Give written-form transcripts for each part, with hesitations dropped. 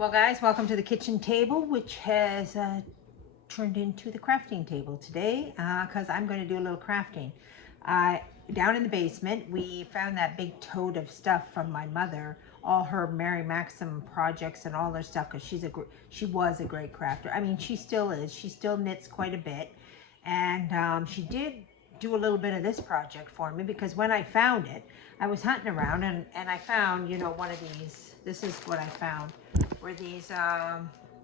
Well guys, welcome to the kitchen table, which has turned into the crafting table today because I'm going to do a little crafting. Down in the basement, we found that big tote of stuff from my mother, all her Mary Maxim projects and all her stuff, because she was a great crafter. I mean, she still is. She still knits quite a bit. And she did do a little bit of this project for me, because when I found it, I was hunting around and I found, one of these. This is what I found, were these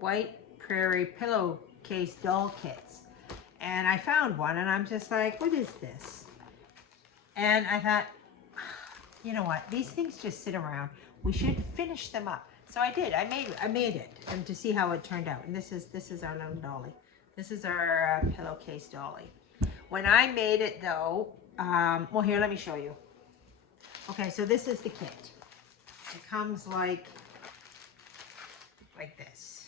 white prairie pillowcase doll kits. And I found one and I'm just like, what is this? And I thought, you know what, these things just sit around. We should finish them up. So I did. I made it, and to see how it turned out. And this is our little dolly. This is our pillowcase dolly. When I made it though, well, here, let me show you. Okay, so this is the kit. It comes like this.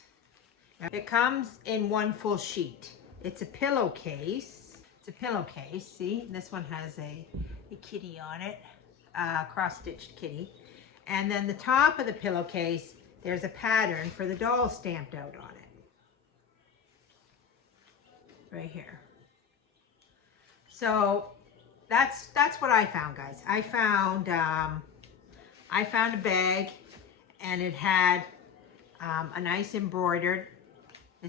It comes in one full sheet. It's a pillowcase. It's a pillowcase. See, this one has a kitty on it, cross-stitched kitty. And then the top of the pillowcase, there's a pattern for the doll stamped out on it. Right here. So that's what I found, guys. I found a bag, and it had a nice embroidered, the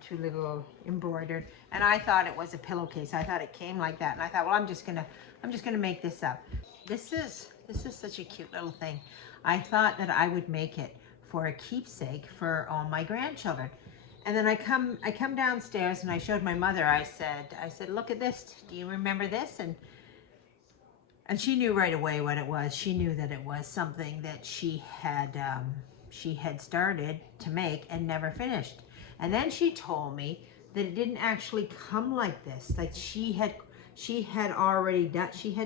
two little embroidered, and I thought it was a pillowcase. I thought it came like that, and I thought, well, I'm just gonna make this up. This is such a cute little thing. I thought that I would make it for a keepsake for all my grandchildren. And then I come downstairs and I showed my mother. I said, look at this. Do you remember this? And she knew right away what it was. She knew that it was something that she had started to make and never finished. And then she told me that it didn't actually come like this. Like she had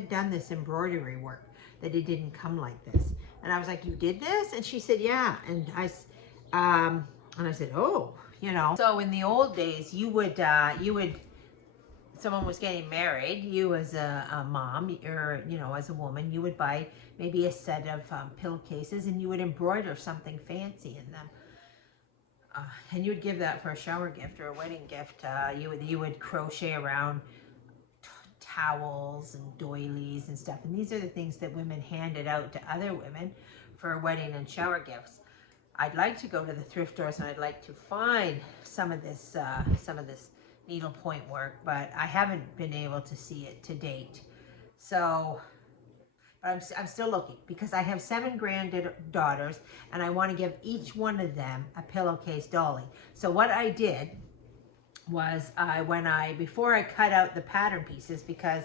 done this embroidery work, that it didn't come like this. And I was like, you did this? And she said, yeah. And I said, oh, So in the old days, you would someone was getting married, you as a mom, or as a woman, you would buy maybe a set of pillowcases, and you would embroider something fancy in them, and you would give that for a shower gift or a wedding gift. You would crochet around towels and doilies and stuff, and these are the things that women handed out to other women for wedding and shower gifts. I'd like to go to the thrift stores and I'd like to find some of this needlepoint work, but I haven't been able to see it to date. So I'm still looking, because I have 7 granddaughters and I want to give each one of them a pillowcase dolly. So what I did was before I cut out the pattern pieces, because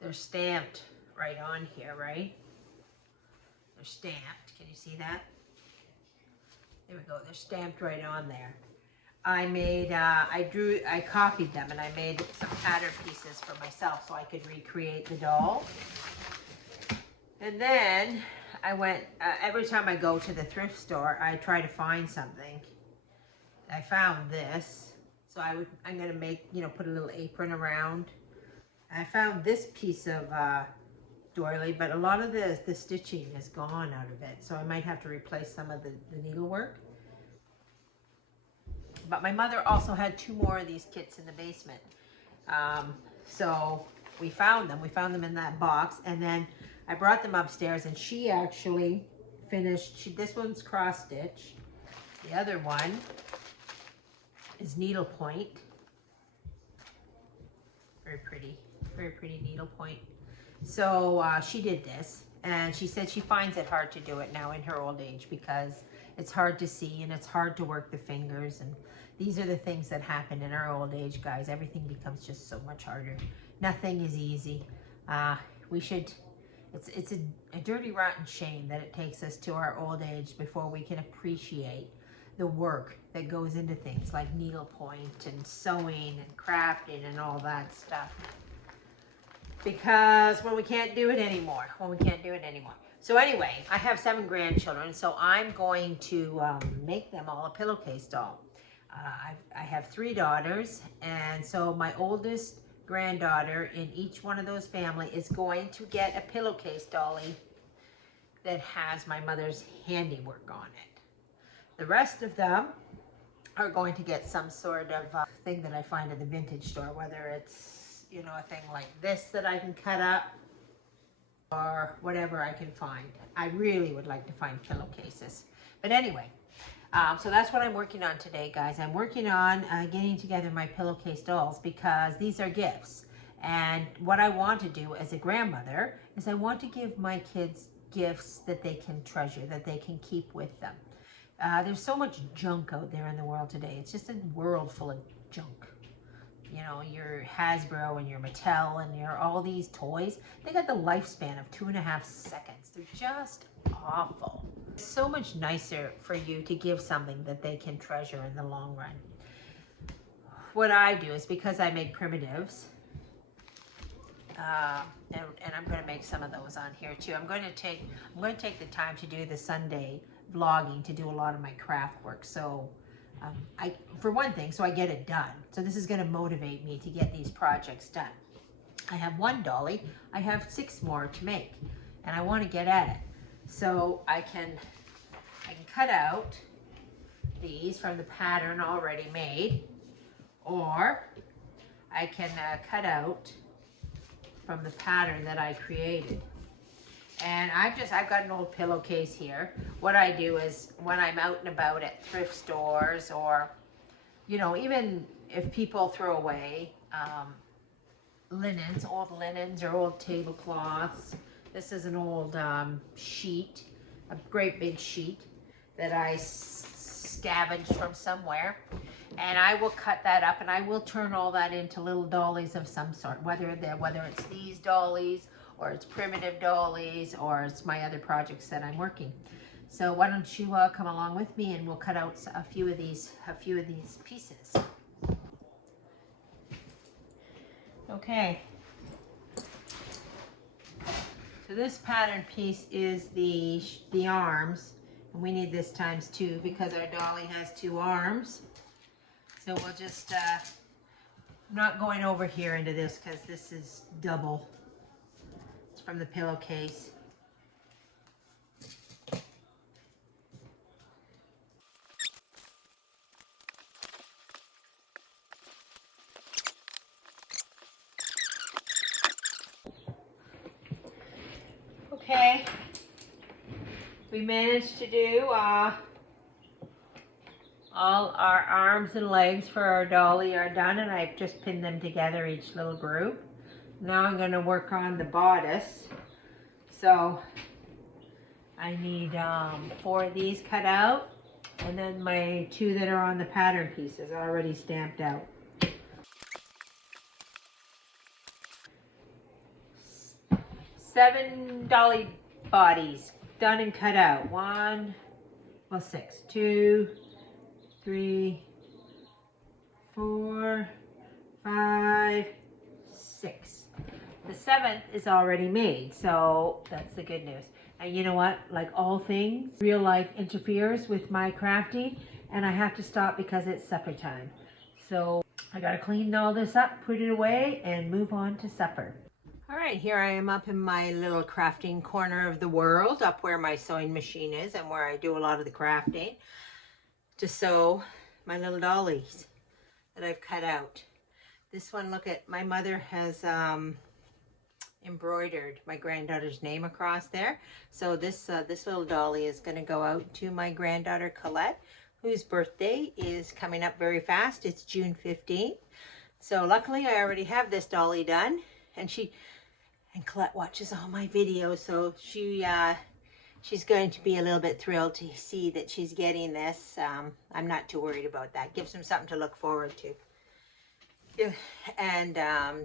they're stamped right on here, right? They're stamped. Can you see that? There we go. They're stamped right on there. I copied them and I made some pattern pieces for myself so I could recreate the doll. And then I went, every time I go to the thrift store, I try to find something. I found this. So I'm going to make, put a little apron around. I found this piece of doily, but a lot of the stitching is gone out of it. So I might have to replace some of the needlework. But my mother also had 2 more of these kits in the basement. So we found them in that box, and then I brought them upstairs, and she actually finished, this one's cross stitch. The other one is needlepoint. Very pretty needlepoint. So she did this, and she said she finds it hard to do it now in her old age, because it's hard to see and it's hard to work the fingers, and these are the things that happen in our old age, guys. Everything becomes just so much harder. Nothing is easy. It's a dirty, rotten shame that it takes us to our old age before we can appreciate the work that goes into things like needlepoint and sewing and crafting and all that stuff. Because when we can't do it anymore. So anyway, I have 7 grandchildren, so I'm going to make them all a pillowcase doll. I have 3 daughters, and so my oldest granddaughter in each one of those family is going to get a pillowcase dolly that has my mother's handiwork on it. The rest of them are going to get some sort of thing that I find at the vintage store, whether it's, you know, a thing like this that I can cut up or whatever I can find. I really would like to find pillowcases. But anyway, so that's what I'm working on today, guys. I'm working on getting together my pillowcase dolls because these are gifts. And what I want to do as a grandmother is I want to give my kids gifts that they can treasure, that they can keep with them. There's so much junk out there in the world today. It's just a world full of junk. You know, your Hasbro and your Mattel and your all these toys, they got the lifespan of 2.5 seconds. They're just awful. It's so much nicer for you to give something that they can treasure in the long run. What I do is, because I make primitives, and I'm going to make some of those on here too. I'm going to take the time to do the Sunday vlogging to do a lot of my craft work. So for one thing, so I get it done. So this is going to motivate me to get these projects done. I have one dolly. I have 6 more to make, and I want to get at it. So I can cut out these from the pattern already made, or I can cut out from the pattern that I created. And I've got an old pillowcase here. What I do is when I'm out and about at thrift stores, or, you know, even if people throw away linens, old linens or old tablecloths. This is an old sheet, a great big sheet that I scavenged from somewhere. And I will cut that up and I will turn all that into little dollies of some sort, whether it's these dollies or it's primitive dollies or it's my other projects that I'm working. So why don't you come along with me and we'll cut out a few of these pieces. Okay. So this pattern piece is the arms, and we need this times 2 because our dolly has 2 arms. So we'll just, I'm not going over here into this because this is double. It's from the pillowcase. Okay, we managed to do all our arms and legs for our dolly are done, and I've just pinned them together, each little group. Now I'm going to work on the bodice. So I need 4 of these cut out, and then my 2 that are on the pattern pieces already stamped out. Seven dolly bodies done and cut out. 6, 2, 3, 4, 5, 6. The 7th is already made, so that's the good news. And you know what? Like all things, real life interferes with my crafting, and I have to stop because it's supper time. So I gotta clean all this up, put it away, and move on to supper. All right, here I am up in my little crafting corner of the world, up where my sewing machine is and where I do a lot of the crafting, to sew my little dollies that I've cut out. This one, look at, my mother has embroidered my granddaughter's name across there. So this little dolly is going to go out to my granddaughter Colette, whose birthday is coming up very fast. It's June 15th. So luckily I already have this dolly done, and Colette watches all my videos, so she's going to be a little bit thrilled to see that she's getting this. I'm not too worried about that. Gives them something to look forward to. Yeah. And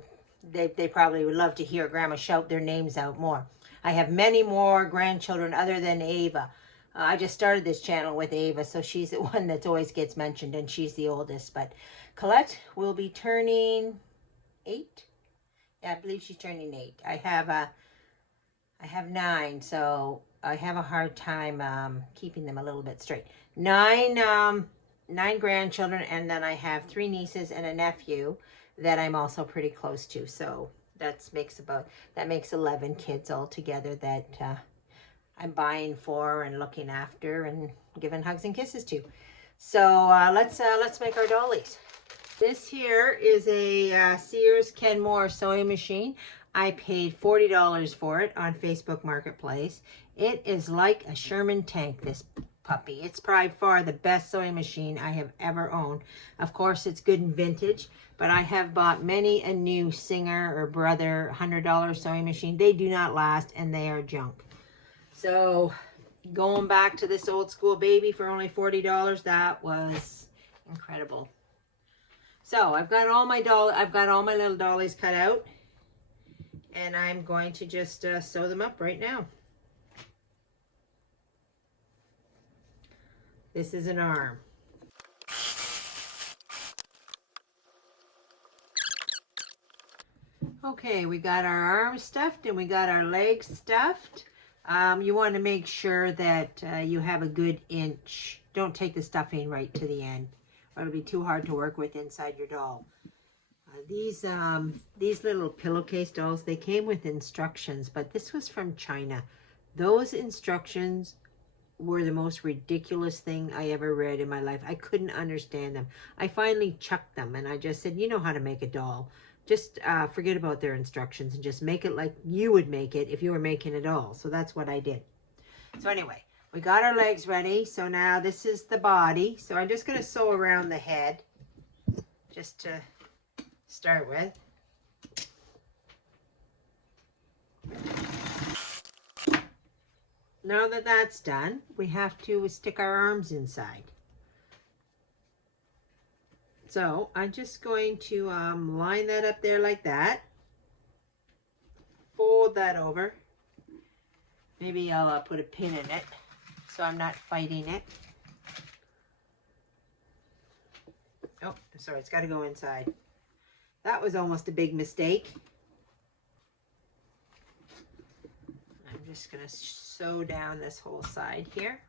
they probably would love to hear Grandma shout their names out more. I have many more grandchildren other than Ava. I just started this channel with Ava, so she's the one that always gets mentioned, and she's the oldest. But Colette will be turning 8. Yeah, I believe she's turning 8. I have 9, so I have a hard time keeping them a little bit straight. 9 grandchildren, and then I have 3 nieces and a nephew that I'm also pretty close to. So that makes 11 kids altogether that I'm buying for and looking after and giving hugs and kisses to. So let's make our dollies. This here is a Sears Kenmore sewing machine. I paid $40 for it on Facebook Marketplace. It is like a Sherman tank, this puppy. It's probably far the best sewing machine I have ever owned. Of course, it's good and vintage, but I have bought many a new Singer or Brother $100 sewing machine. They do not last and they are junk. So going back to this old school baby for only $40, that was incredible. So I've got all my little dollies cut out, and I'm going to just sew them up right now. This is an arm. Okay, we got our arms stuffed and we got our legs stuffed. You want to make sure that you have a good inch. Don't take the stuffing right to the end, or it'll be too hard to work with inside your doll. These little pillowcase dolls, they came with instructions, but this was from China. Those instructions were the most ridiculous thing I ever read in my life. I couldn't understand them. I finally chucked them and I just said, you know how to make a doll. Just forget about their instructions and just make it like you would make it if you were making a doll. So that's what I did. So anyway, we got our legs ready. So now this is the body. So I'm just going to sew around the head just to start with. Now that that's done, we have to stick our arms inside. So I'm just going to line that up there like that. Fold that over. Maybe I'll put a pin in it so I'm not fighting it. Oh, sorry, it's got to go inside. That was almost a big mistake. I'm just going to sew down this whole side here.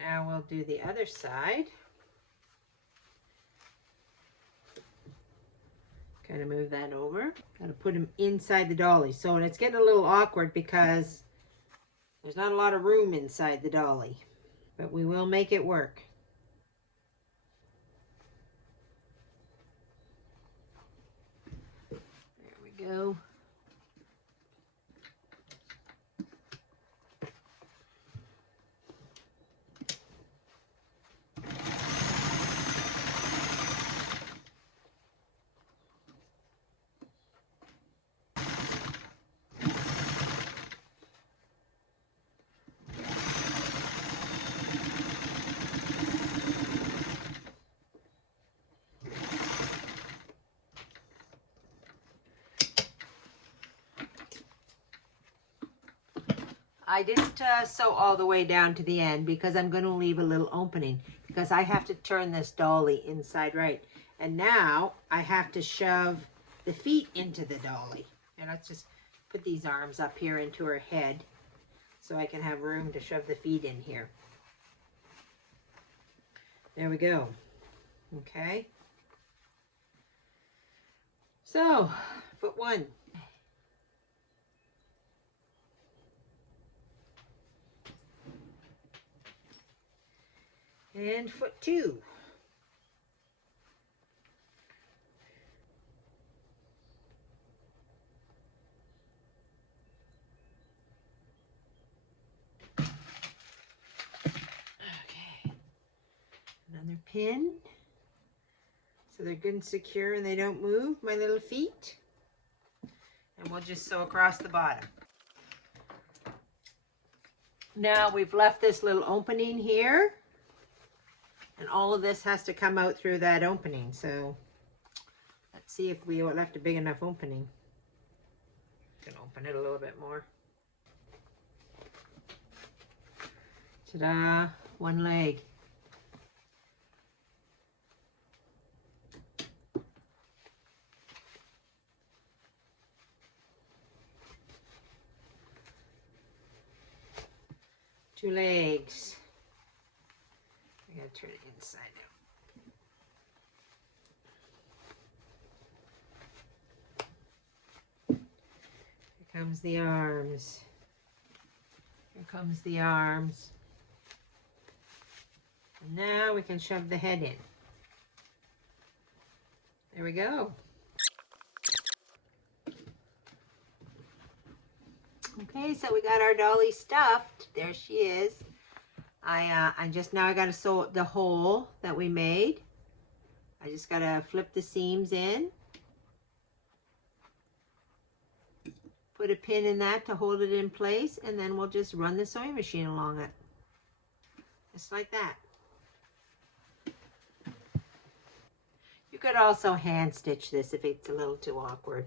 Now we'll do the other side. Kind of move that over. Got to put them inside the dolly. So it's getting a little awkward because there's not a lot of room inside the dolly, but we will make it work. There we go. I didn't sew all the way down to the end because I'm going to leave a little opening because I have to turn this dolly inside right. And now I have to shove the feet into the dolly. And let's just put these arms up here into her head so I can have room to shove the feet in here. There we go. Okay. So, foot one. And foot two. Okay. Another pin. So they're good and secure and they don't move, my little feet. And we'll just sew across the bottom. Now we've left this little opening here. And all of this has to come out through that opening. So let's see if we left a big enough opening. Can open it a little bit more. Ta-da! One leg. Two legs. I gotta turn it inside out. Here comes the arms. Here comes the arms. And now we can shove the head in. There we go. Okay, so we got our dolly stuffed. There she is. I gotta sew the hole that we made. I just gotta flip the seams in. Put a pin in that to hold it in place, and then we'll just run the sewing machine along it. Just like that. You could also hand stitch this if it's a little too awkward.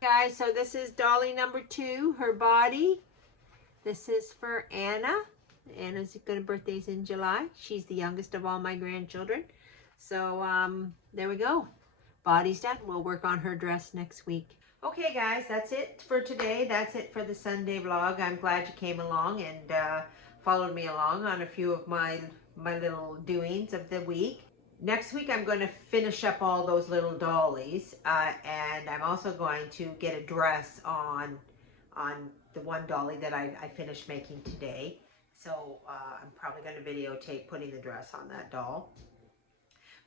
Guys, so this is dolly number 2, her body. This is for Anna. Anna's gonna birthday's in July. She's the youngest of all my grandchildren. So there we go. Body's done. We'll work on her dress next week. Okay guys, that's it for today. That's it for the Sunday vlog. I'm glad you came along and followed me along on a few of my little doings of the week. Next week I'm going to finish up all those little dollies, and I'm also going to get a dress on the one dolly that I finished making today. So I'm probably going to videotape putting the dress on that doll.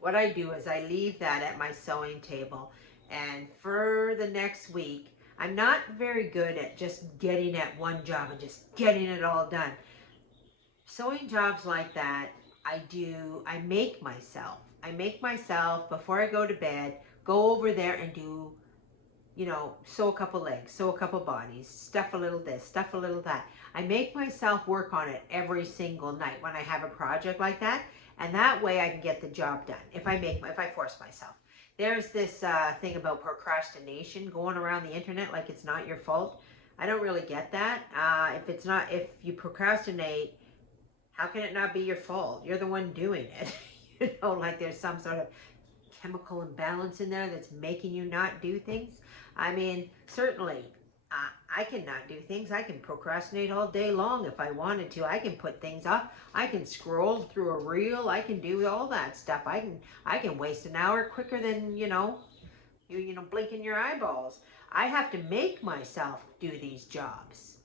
What I do is I leave that at my sewing table, and for the next week, I'm not very good at just getting at one job and just getting it all done. Sewing jobs like that, I make myself before I go to bed, go over there and do, you know, sew a couple legs, sew a couple bodies, stuff a little this, stuff a little that. I make myself work on it every single night when I have a project like that, and that way I can get the job done if I force myself. There's this thing about procrastination going around the internet like it's not your fault. I don't really get that. If you procrastinate, how can it not be your fault? You're the one doing it. You know, like there's some sort of chemical imbalance in there that's making you not do things. I mean, certainly, I cannot do things. I can procrastinate all day long if I wanted to. I can put things off. I can scroll through a reel. I can do all that stuff. I can waste an hour quicker than, you know, blinking your eyeballs. I have to make myself do these jobs.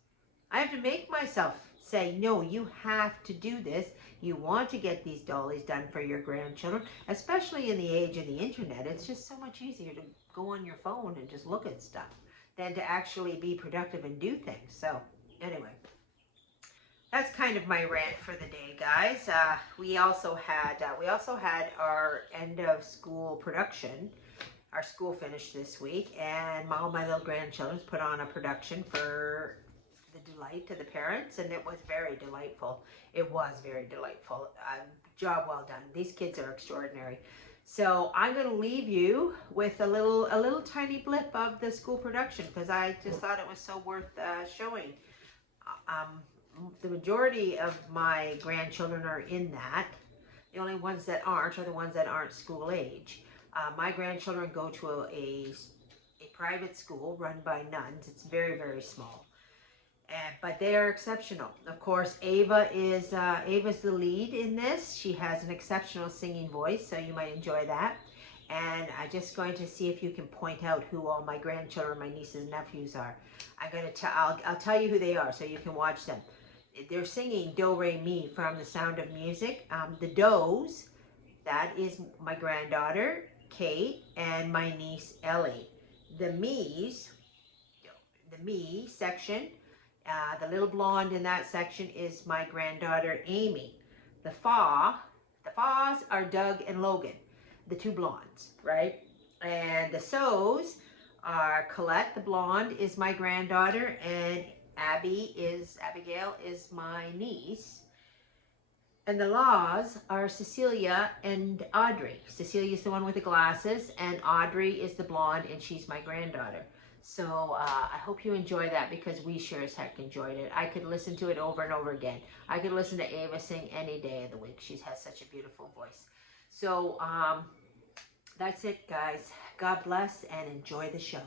I have to make myself say, no, you have to do this. You want to get these dollies done for your grandchildren, especially in the age of the internet. It's just so much easier to go on your phone and just look at stuff than to actually be productive and do things. So anyway, that's kind of my rant for the day, guys. We also had our end of school production. Our school finished this week, and all my little grandchildren put on a production for the delight to the parents, and it was very delightful. It was very delightful. Job well done. These kids are extraordinary. So I'm going to leave you with a little tiny blip of the school production because I just thought it was so worth showing. The majority of my grandchildren are in that. The only ones that aren't are the ones that aren't school age. My grandchildren go to a private school run by nuns. It's very, very small. But they are exceptional. Of course, Ava's the lead in this. She has an exceptional singing voice, so you might enjoy that. And I'm just going to see if you can point out who all my grandchildren, my nieces and nephews are. I'll tell you who they are so you can watch them. They're singing Do Re Mi from The Sound of Music. The Do's, that is my granddaughter Kate and my niece Ellie. The Me's, the Me section. The little blonde in that section is my granddaughter Amy. The Fa's are Doug and Logan, the two blondes, right? And the So's are Colette, the blonde, is my granddaughter, and Abigail is my niece. And the Laws are Cecilia and Audrey. Cecilia's the one with the glasses, and Audrey is the blonde, and she's my granddaughter. So I hope you enjoy that, because we sure as heck enjoyed it. I could listen to it over and over again. I could listen to Ava sing any day of the week. She has such a beautiful voice. So that's it, guys. God bless and enjoy the show.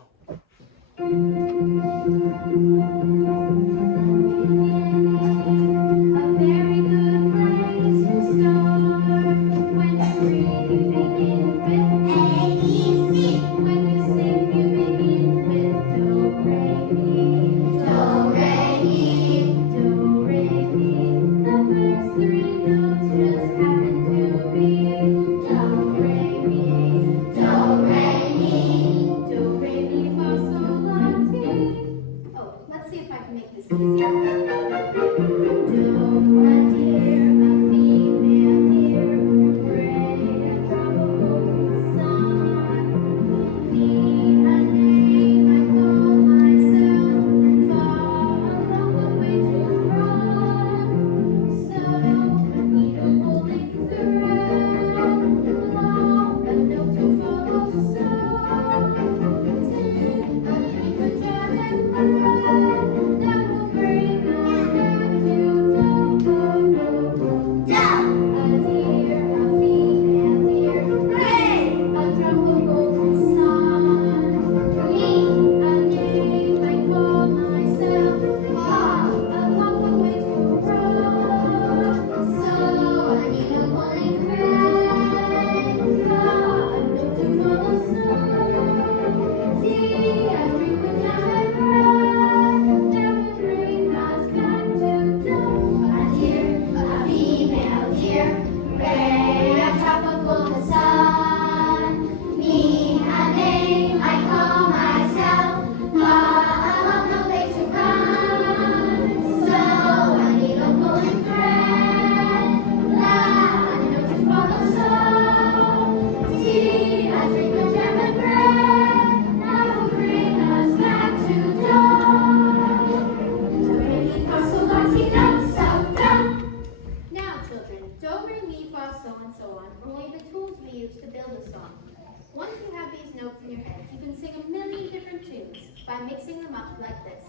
By mixing them up like this.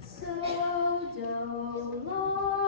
So, do, lo,